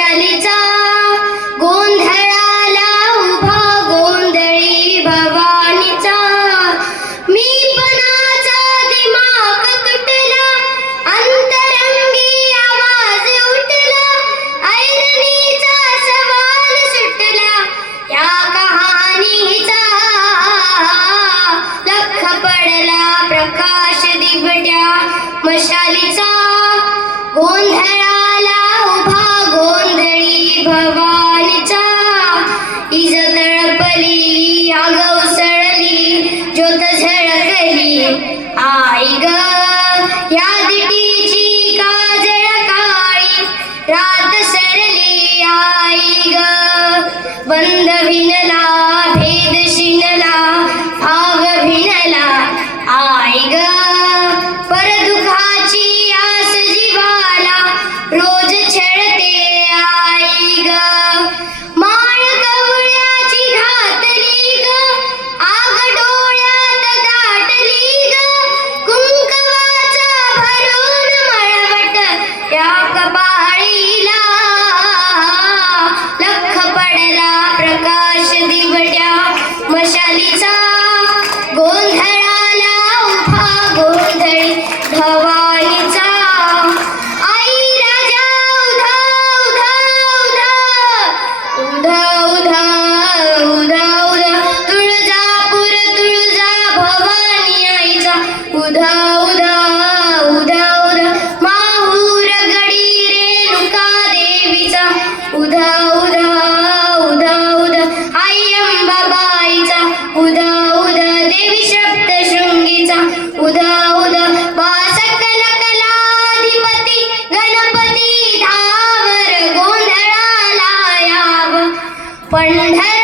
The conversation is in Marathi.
मशालीचा गोंधळाला उभा गोंधळी भवानीचा मी पणाचा दिमाग तुटला अंतरंगी आवाज उठला ऐरणीचा सवाल सुटला या कहाणीचा लख पडला प्रकाश दिवट्या मशालीचा गोंधळाला उभा गोंधळी भवानीचा इज तळपली आगव सळली ज्योत झळकली आई ग या दिटीची काजळ काळी रात सरली आई ग बंद भिनला भेद शिनला भाव भिनला आई ग परदुखाची आस जीवाला रोज छळते आई ग माळ कवळ्याची घातली ग आग डोळ्यात दाटली ग कुंकवाचा भरून मळवट या कपाळीला लख पडला प्रकाश दिवट्या मशालीचा गोंधळाला उभा गोंधळी भवानीचा आई राजा उधा उधा उधा उधा उधा तुळजापूर तुळजा भवानी आईचा उधा उधा उधा उधा माहूर गडी रेणुका देवीचा उधा उधा उधा उधा आई अंबाबाईचा उधा उधा देवी सप्तशृंगीचा उधा उधा सकल कलाधिपती गणपती धावर गोंधळाला याव पंढर